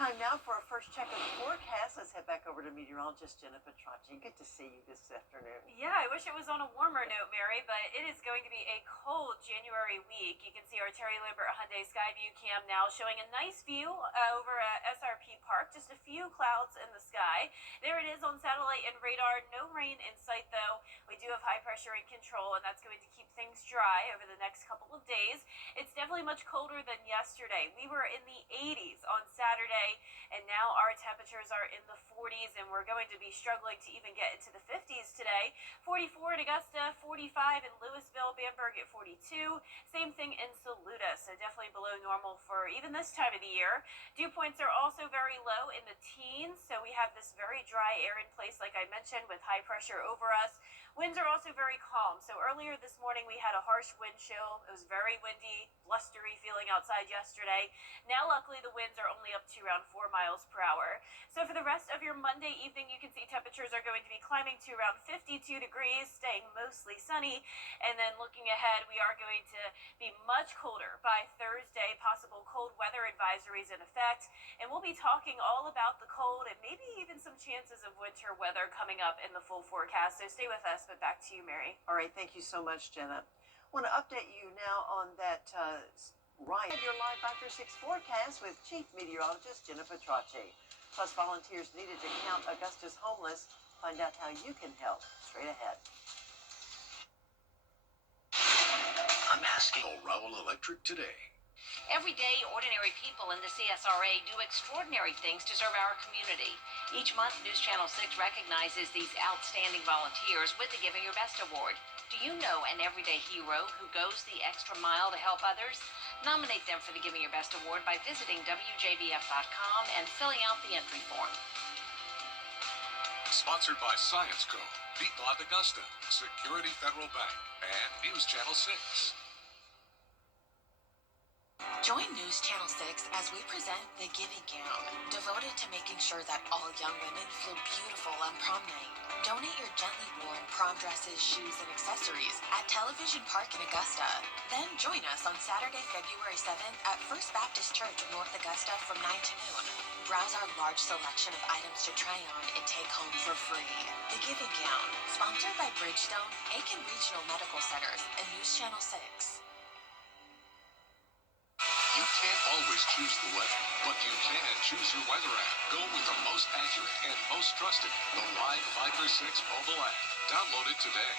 Time now for our first check of the forecast. Let's head back over to meteorologist Jennifer Tracci. Good to see you this afternoon. Yeah, I wish it was on a warmer note, Mary, but it is going to be a cold January week. You can see our Terry Lambert Hyundai Skyview cam now showing a nice view over at SRP Park. Just a few clouds in the sky. There it is on satellite and radar. No rain in sight, though. We do have high pressure in control, and that's going to keep things dry over the next couple of days. It's definitely much colder than yesterday. We were in the 80s on Saturday, and now our temperatures are in the 40s, and we're going to be struggling to even get into the 50s today. 44 in Augusta, 45 in Louisville, Bamberg at 42. Same thing in Saluda, so definitely below normal for even this time of the year. Dew points are also very low in the teens, so we have this very dry air in place, like I mentioned, with high pressure over us. Winds are also very calm. So earlier this morning, we had a harsh wind chill. It was very windy, blustery feeling outside yesterday. Now, luckily, the winds are only up to around 4 miles per hour. So for the rest of your Monday evening, you can see temperatures are going to be climbing to around 52 degrees, staying mostly sunny. And then looking ahead, we are going to be much colder by Thursday, possible cold weather advisories in effect. And we'll be talking all about the cold and maybe even some chances of winter weather coming up in the full forecast. So stay with us, but back to you, Mary. All right, thank you so much, Jenna. I want to update you now on that your live 536 forecast with Chief Meteorologist Jennifer Tracci. Plus, volunteers needed to count Augusta's homeless. Find out how you can help. Straight ahead. I'm asking Raul Electric today. Every day, ordinary people in the CSRA do extraordinary things to serve our community. Each month, News Channel 6 recognizes these outstanding volunteers with the Giving Your Best Award. Do you know an everyday hero who goes the extra mile to help others? Nominate them for the Giving Your Best Award by visiting WJBF.com and filling out the entry form. Sponsored by Science Co., Beatbot Augusta, Security Federal Bank, and News Channel 6. Join News Channel 6 as we present The Giving Gown, devoted to making sure that all young women feel beautiful on prom night. Donate your gently worn prom dresses, shoes, and accessories at Television Park in Augusta. Then join us on Saturday, February 7th at First Baptist Church in North Augusta from 9 to noon. Browse our large selection of items to try on and take home for free. The Giving Gown, sponsored by Bridgestone, Aiken Regional Medical Centers, and News Channel 6. You can't always choose the weather, but you can choose your weather app. Go with the most accurate and most trusted, the Live Viper 6 mobile app. Download it today.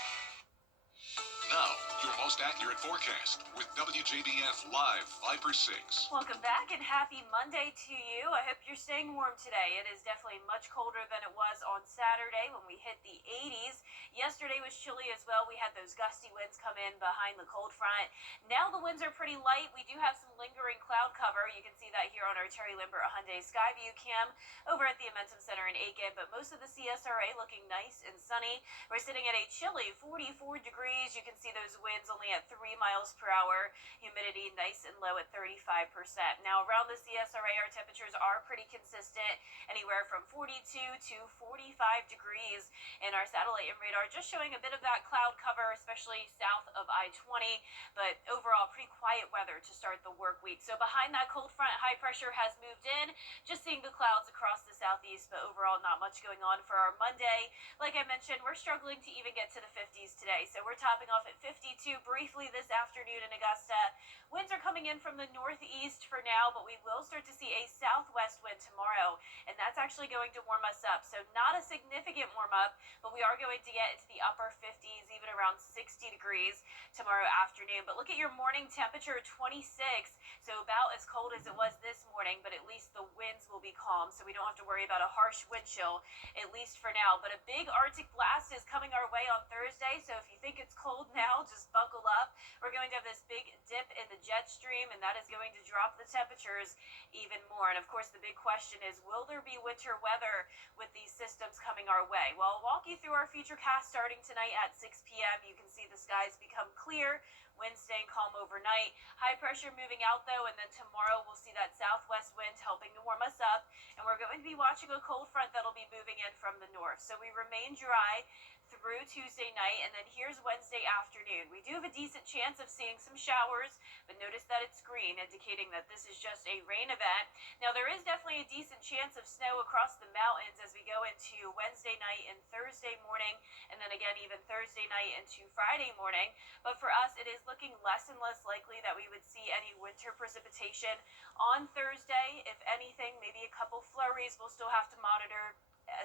Now, your most accurate forecast with WJBF Live Viper 6. Welcome back and happy Monday to you. I hope you're staying warm today. It is definitely much colder than it was on Saturday when we hit the 80s. Yesterday was chilly as well. We had those gusty winds come in behind the cold front. Now the winds are pretty light. We do have some lingering cloud cover. You can see that here on our Terry Lambert Hyundai Skyview cam over at the Amentum Center in Aiken. But most of the CSRA looking nice and sunny. We're sitting at a chilly 44 degrees. You can see those winds only at 3 miles per hour. Humidity nice and low at 35%. Now around the CSRA, our temperatures are pretty consistent, anywhere from 42 to 45 degrees. And our satellite and radar just showing a bit of that cloud cover, especially south of I-20. But overall, pretty quiet weather to start the work week. So behind that cold front, high pressure has moved in. Just seeing the clouds across the southeast, but overall not much going on for our Monday. Like I mentioned, we're struggling to even get to the 50s today. So we're topping off at 52 briefly this afternoon in Augusta. Winds are coming in from the northeast for now, but we will start to see a southwest wind tomorrow, and that's actually going to warm us up. So not a significant warm up, but we are going to get into the upper 50s, even around 60 degrees tomorrow afternoon. But look at your morning temperature, 26, so about as cold as it was this morning, but at least the winds will be calm, so we don't have to worry about a harsh wind chill, at least for now. But a big Arctic blast is coming our way on Thursday, so if you think it's cold now, just buckle up. We're going to have this big dip in the jet stream, and that is going to drop the temperatures even more. And of course, the big question is, will there be winter weather with these systems coming our way? Well, I'll walk you through our futurecast starting tonight at 6 p.m. You can see the skies become clear, winds staying calm overnight, high pressure moving out though, and then tomorrow we'll see that southwest wind helping to warm us up, and we're going to be watching a cold front that'll be moving in from the north. So we remain dry through Tuesday night, and then here's Wednesday afternoon. We do have a decent chance of seeing some showers, but notice that it's green, indicating that this is just a rain event. Now, there is definitely a decent chance of snow across the mountains as we go into Wednesday night and Thursday morning, and then again even Thursday night into Friday morning. But for us, it is looking less and less likely that we would see any winter precipitation on Thursday. If anything, maybe a couple flurries we'll still have to monitor,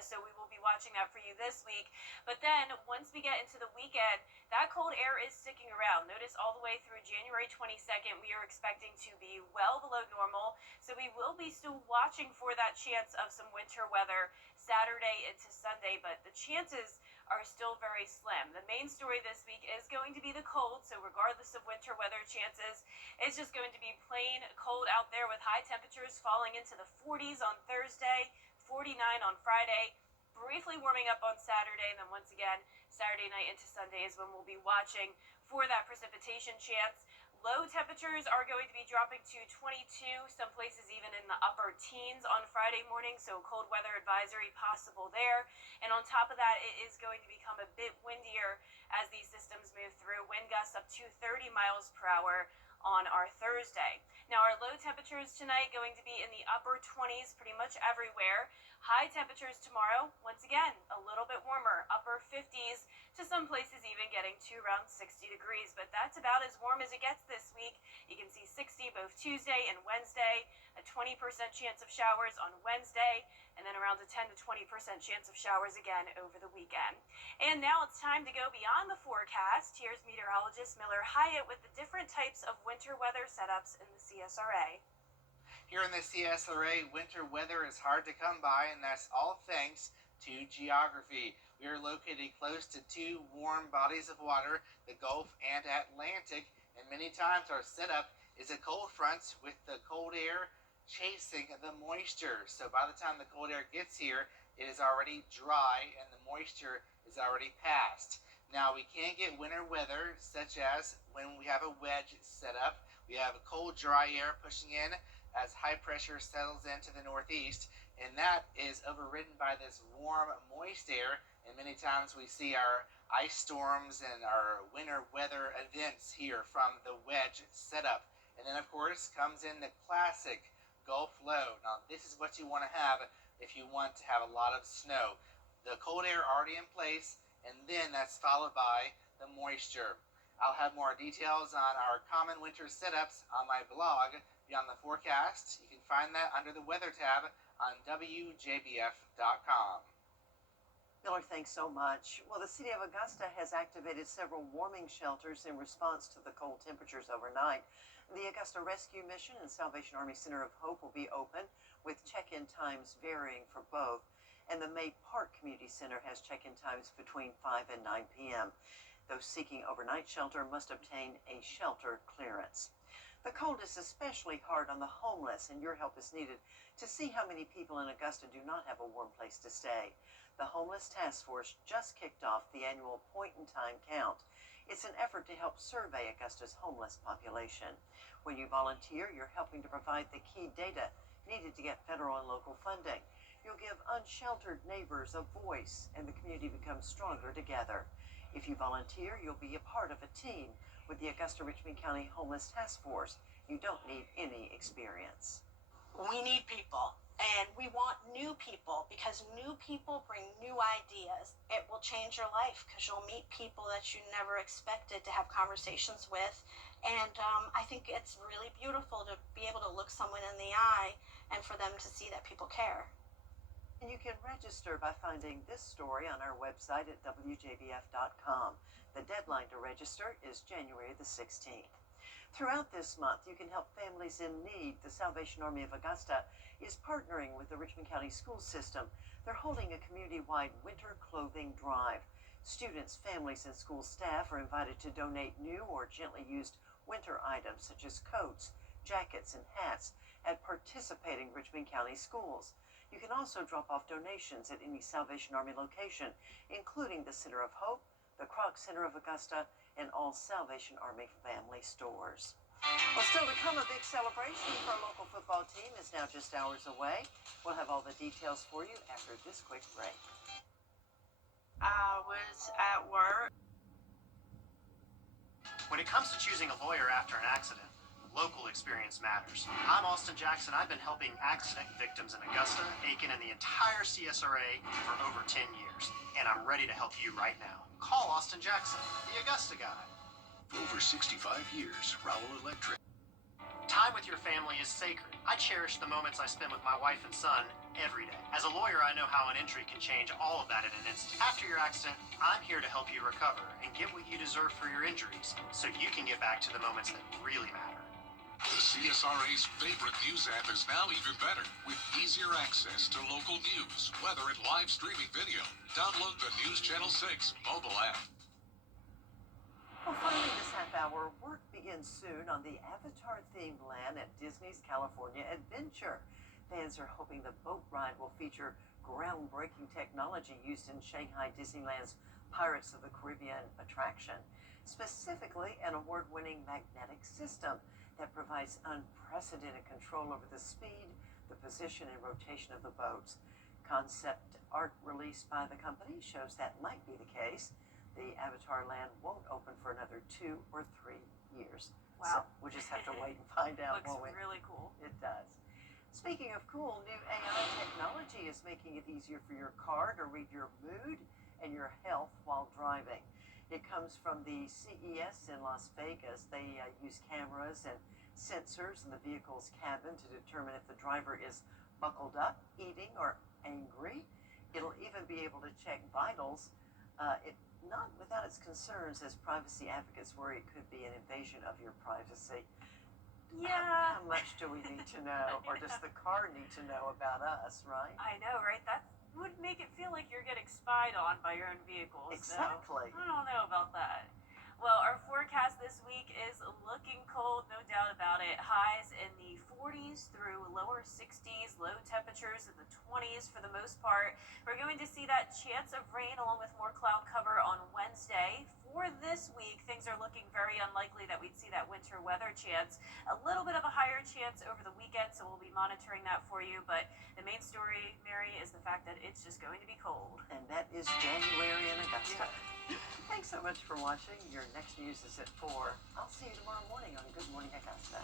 so we will be watching that for you this week. But then once we get into the weekend, that cold air is sticking around. Notice all the way through January 22nd, we are expecting to be well below normal. So we will be still watching for that chance of some winter weather Saturday into Sunday, but the chances are still very slim. The main story this week is going to be the cold, so regardless of winter weather chances, it's just going to be plain cold out there with high temperatures falling into the 40s on Thursday, 49 on Friday, briefly warming up on Saturday, and then once again, Saturday night into Sunday is when we'll be watching for that precipitation chance. Low temperatures are going to be dropping to 22, some places even in the upper teens on Friday morning, so cold weather advisory possible there. And on top of that, it is going to become a bit windier as these systems move through. Wind gusts up to 30 miles per hour on our Thursday. Now, our low temperatures tonight going to be in the upper 20s pretty much everywhere. High temperatures tomorrow, once again, a little bit warmer, upper 50s, to some places even getting to around 60 degrees. But that's about as warm as it gets this week. You can see 60 both Tuesday and Wednesday, a 20% chance of showers on Wednesday, and then around a 10 to 20% chance of showers again over the weekend. And now it's time to go beyond the forecast. Here's meteorologist Miller Hyatt with the different types of winter weather setups in the CSRA. Here in the CSRA, winter weather is hard to come by, and that's all thanks to geography. We are located close to two warm bodies of water, the Gulf and Atlantic, and many times our setup is a cold front with the cold air chasing the moisture. So by the time the cold air gets here, it is already dry and the moisture is already passed. Now we can get winter weather, such as when we have a wedge set up. We have a cold, dry air pushing in as high pressure settles into the northeast, and that is overridden by this warm, moist air, and many times we see our ice storms and our winter weather events here from the wedge setup. And then of course comes in the classic Gulf low. Now this is what you want to have if you want to have a lot of snow. The cold air already in place, and then that's followed by the moisture. I'll have more details on our common winter setups on my blog, Beyond the Forecast. You can find that under the weather tab on WJBF.com. Miller, thanks so much. Well, the city of Augusta has activated several warming shelters in response to the cold temperatures overnight. The Augusta Rescue Mission and Salvation Army Center of Hope will be open, with check-in times varying for both. And the May Park Community Center has check-in times between 5 and 9 p.m. Those seeking overnight shelter must obtain a shelter clearance. The cold is especially hard on the homeless, and your help is needed to see how many people in Augusta do not have a warm place to stay. The Homeless Task Force just kicked off the annual point-in-time count. It's an effort to help survey Augusta's homeless population. When you volunteer, you're helping to provide the key data needed to get federal and local funding. You'll give unsheltered neighbors a voice, and the community becomes stronger together. If you volunteer, you'll be a part of a team with the Augusta-Richmond County Homeless Task Force. You don't need any experience. We need people, and we want new people, because new people bring new ideas. It will change your life because you'll meet people that you never expected to have conversations with. And I think it's really beautiful to be able to look someone in the eye and for them to see that people care. And you can register by finding this story on our website at WJBF.com. The deadline to register is January the 16th. Throughout this month, you can help families in need. The Salvation Army of Augusta is partnering with the Richmond County School System. They're holding a community-wide winter clothing drive. Students, families, and school staff are invited to donate new or gently used winter items such as coats, jackets, and hats at participating Richmond County schools. You can also drop off donations at any Salvation Army location, including the Center of Hope, the Kroc Center of Augusta, and all Salvation Army family stores. Well, still to come, a big celebration for our local football team is now just hours away. We'll have all the details for you after this quick break. I was at work. When it comes to choosing a lawyer after an accident, local experience matters. I'm Austin Jackson. I've been helping accident victims in Augusta, Aiken, and the entire CSRA for over 10 years. And I'm ready to help you right now. Call Austin Jackson, the Augusta guy. For over 65 years, Rowell Electric. Time with your family is sacred. I cherish the moments I spend with my wife and son every day. As a lawyer, I know how an injury can change all of that in an instant. After your accident, I'm here to help you recover and get what you deserve for your injuries so you can get back to the moments that really matter. The CSRA's favorite news app is now even better with easier access to local news, weather, and live streaming video. Download the News Channel 6 mobile app. Well, finally this half hour, work begins soon on the Avatar-themed land at Disney's California Adventure. Fans are hoping the boat ride will feature groundbreaking technology used in Shanghai Disneyland's Pirates of the Caribbean attraction, specifically an award-winning magnetic system that provides unprecedented control over the speed, the position, and rotation of the boats. Concept art released by the company shows that might be the case. The Avatar land won't open for another 2 or 3 years. Wow. So we'll just have to wait and find out, Looks won't we? really cool. It does. Speaking of cool, new AI technology is making it easier for your car to read your mood and your health while driving. It comes from the CES in Las Vegas. They use cameras and sensors in the vehicle's cabin to determine if the driver is buckled up, eating, or angry. It'll even be able to check vitals. Not without its concerns, as privacy advocates worry it could be an invasion of your privacy. Yeah. How much do we need to know, or does the car need to know about us, right? I know, right? That would make it feel like you're getting spied on by your own vehicle. Exactly. So I don't know about that. Well, our forecast this week is looking cold, no doubt about it. Highs in the 40s through lower 60s, low temperatures in the 20s for the most part. We're going to see that chance of rain along with more cloud cover on Wednesday. For this week, things are looking very unlikely that we'd see that winter weather chance. A little bit of a higher chance over the weekend, so we'll be monitoring that for you. But the main story, Mary, is the fact that it's just going to be cold. And that is January in Augusta. Thanks so much for watching. Your next news is at 4. I'll see you tomorrow morning on Good Morning Augusta.